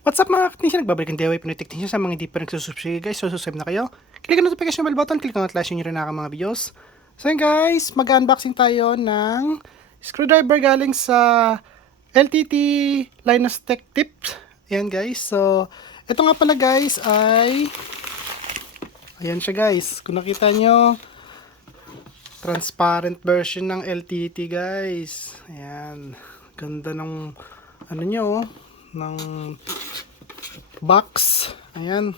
What's up mga technician? Nagbabalik ang DIY Pinoy Technician sa mga hindi pa nagsusubscribe guys. So subscribe na kayo. Click ang notification bell button. Click ang flash nyo rin na mga videos. So yun guys, mag-unboxing tayo ng screwdriver galing sa LTT Linus Tech Tips. Ayan guys. So ito nga pala guys ay ayan siya guys. Kung nakita nyo, transparent version ng LTT guys. Ayan. Ganda ng ano nyo oh, ng box. Ayan.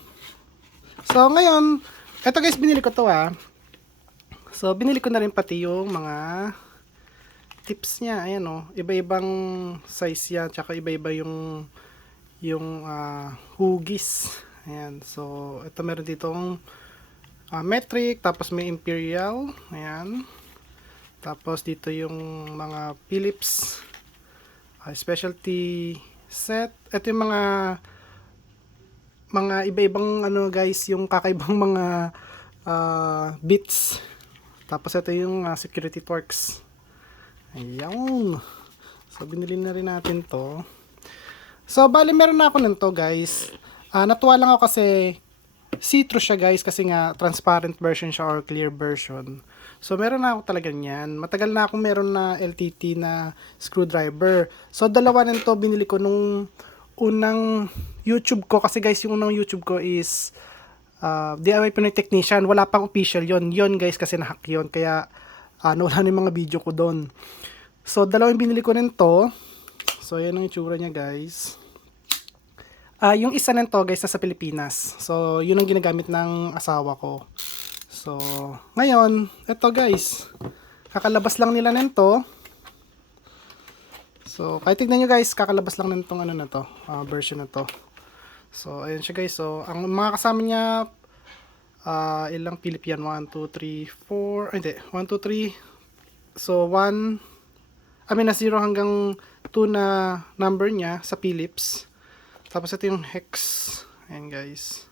So, ngayon, eto guys, binili ko to So, binili ko na rin pati yung mga tips niya. Ayan o. Iba-ibang size yan. Tsaka iba-iba yung hugis. Ayan. So, ito meron ditong metric. Tapos may imperial. Ayan. Tapos dito yung mga Philips specialty set. Ito yung mga iba-ibang ano guys, yung kakaibang mga bits. Tapos ito yung security torques. Ayan. So binili na rin natin to. So bali meron na ako nito guys. Natuwa lang ako kasi see-through siya guys kasi nga transparent version siya or clear version. So meron na ako talaga niyan. Matagal na akong meron na LTT na screwdriver. So dalawa nito binili ko nung unang YouTube ko kasi guys yung unang YouTube ko is DIY Pinoy Technician. Wala pang official yon guys kasi nahack yon kaya nawala na yung mga video ko doon. So dalawang binili ko nito. So yan ang itsura niya guys. Yung isa nito guys nasa Pilipinas. So yun ang ginagamit ng asawa ko. So ngayon ito guys, kakalabas lang nila nito. So, kahit tignan nyo guys, kakalabas lang nitong ano na to, version na to. So, ayan siya guys. So, ang mga kasama niya, ilang Philip yan? 1, 2, 3, 4, hindi, 1, 2, 3. So, 1, na 0 hanggang 2 na number niya sa Philips. Tapos, ito yung hex. Ayan guys.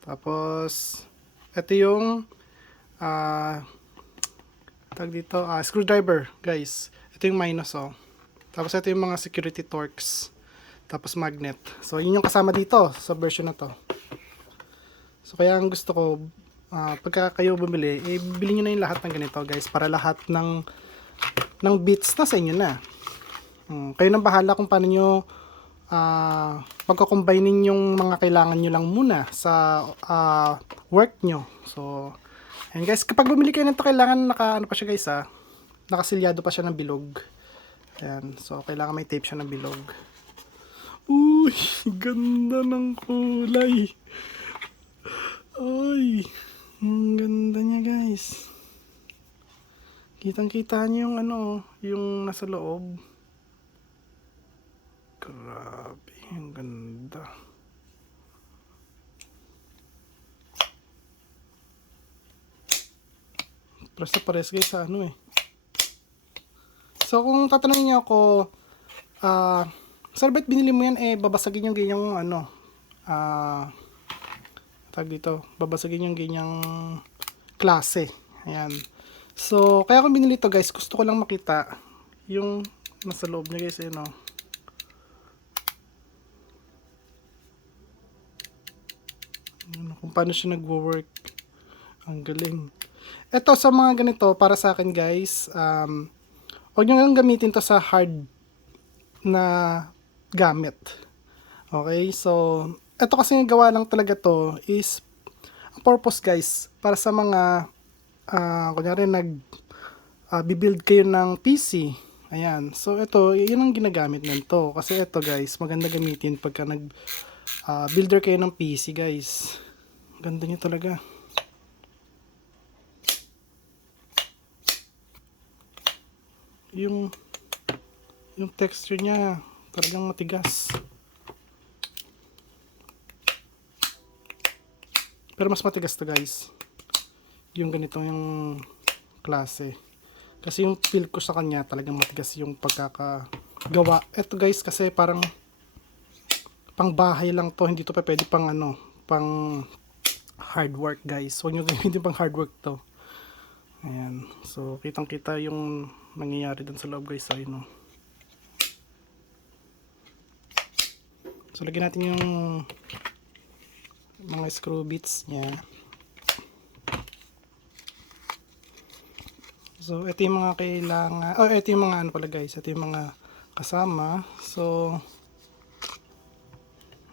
Tapos, ito yung, tag dito, screwdriver guys. Ito yung minus oh. Tapos ito yung mga security torques. Tapos magnet. So yun yung kasama dito sa version na to. So kaya ang gusto ko, pagka kayo bumili, bili nyo na yung lahat ng ganito guys. Para lahat ng bits na sa inyo na. Kayo nang bahala kung paano nyo pagkakombinein yung mga kailangan nyo lang muna sa work nyo. So, and guys, kapag bumili kayo nito, kailangan ano pa siya guys nakasilyado pa siya ng bilog. Ayan. So, kailangan may tape siya ng bilog. Uy! Ganda ng kulay! Ay! Ang ganda niya guys. Kitang-kita niyo yung ano, yung nasa loob. Grabe, ang ganda. Pares guys sa ano eh. So kung tatanungin niyo ako, sir, ba't binili mo yan? Babasagin yung ganyang ano, tag dito, babasagin yung ganyang klase. Ayan. So, kaya kung binili to guys, gusto ko lang makita yung nasa loob niya guys, ano. Kung paano siya nagwo-work. Ang galing. Ito sa mga ganito, para sa akin guys, huwag nyo lang gamitin to sa hard na gamit. Okay, so ito kasi yung gawa lang talaga to is ang purpose guys para sa mga kunyari bibuild kayo ng PC. Ayan, so ito yun ang ginagamit nito kasi ito guys maganda gamitin pagka builder kayo ng PC guys. Ganda niya talaga. Yung texture niya talagang matigas. Pero mas matigas to guys. Yung ganito yung klase. Kasi yung feel ko sa kanya talagang matigas yung pagkakagawa. Ito guys kasi parang pang bahay lang to. Hindi to pwede pang ano, pang hard work guys. Huwag nyo gamitin pang hard work to. Ayan. So kitang kita yung nangyayari dun sa loob guys. Ayun o. So lagyan natin yung mga screw bits niya. So ito yung mga kailangan, ito yung mga ano pala guys, ito yung mga kasama. So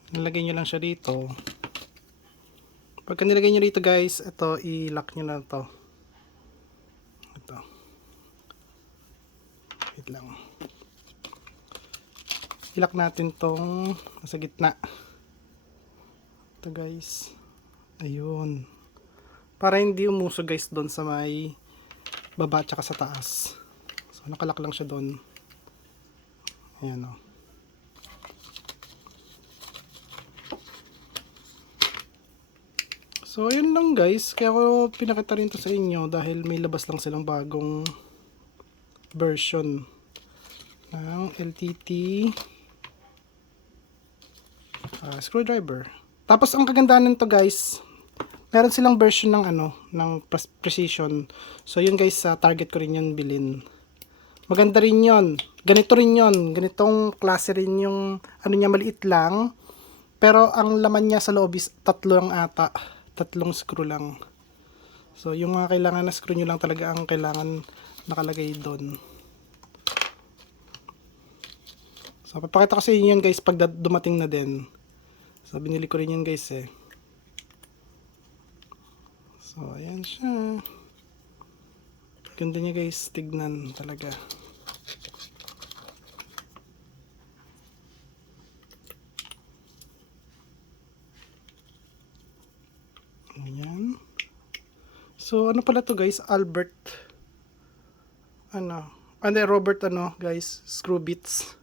nilagay nyo lang siya dito. Pagka nilagay nyo dito guys, ito i-lock nyo na to. Ito. Wait lang. I-lock natin tong nasa gitna. Ito guys. Ayun. Para hindi umusog guys doon sa may baba tsaka sa taas. So nakalock lang siya doon. Ayan o. So ayun lang guys. Kaya ko pinakita rin to sa inyo dahil may labas lang silang bagong version ng LTT screwdriver. Tapos ang kagandahan nito guys, meron silang version ng ano, ng precision. So yun guys, sa target ko rin yun bilhin. Maganda rin yun. Ganito rin yun. Ganitong klase rin yung ano niya, maliit lang. Pero ang laman niya sa loob is 3 lang ata. 3 screw lang. So yung mga kailangan na screw nyo lang talaga ang kailangan nakalagay doon. So papakita ko sa inyo yan guys pag dumating na din. So binili ko rin yan guys eh. So ayan siya. Ganda niya guys, tignan talaga. Ayan. So ano pala to guys, Albert Robert guys, screw bits.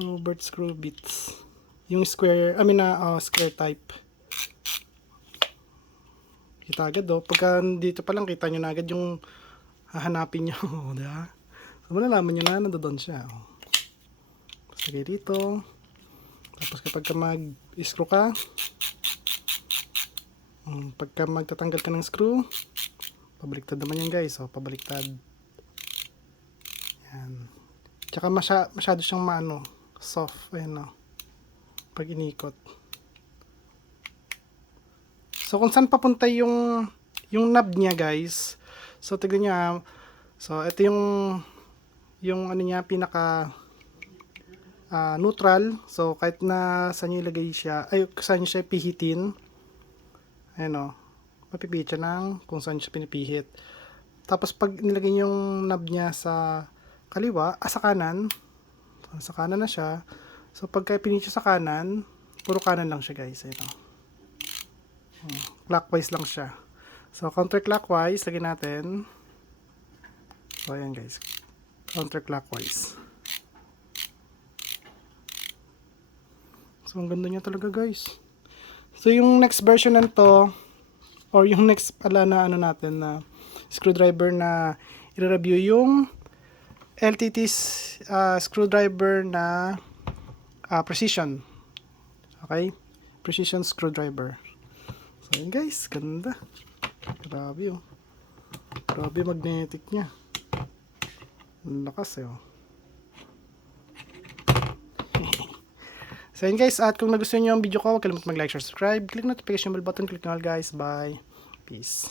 Robert screw bits. Yung square, square type. Kita agad pagka dito pa lang kita nyo na agad yung hahanapin nyo. Diba? So malalaman nyo na nandoon siya. Tapos lagay dito. Tapos kapag mag-screw ka, pagka magtatanggal ka ng screw, pabaliktad naman yan guys. Pabaliktad. Yan. Tsaka masyado siyang soft. Ayan pag inikot. So kung saan papunta yung knob niya guys. So tignan niya. So ito yung ano niya pinaka neutral. So kahit na saan niyo ilagay siya, saan niyo siya pihitin. Ayan mapipihit siya ng kung saan siya pinipihit. Tapos pag nilagay yung knob niya sa kaliwa, sa kanan. So, sa kanan na siya. So pagka pinihit siya sa kanan, puro kanan lang siya guys. Ayan clockwise lang siya. So counterclockwise lagyan natin. So ayan guys, counterclockwise. So ang ganda niya talaga guys. So yung next version nito, or yung next pala na natin na screwdriver na i-review, yung LTT screwdriver na precision. Okay, precision screwdriver. So yun guys, ganda. Grabe Grabe magnetic niya. Ang lakas So yun guys, at kung nagustuhan nyo ang video ko, huwag kalimutan mag-like, share, subscribe. Click notification bell button, click na all guys. Bye. Peace.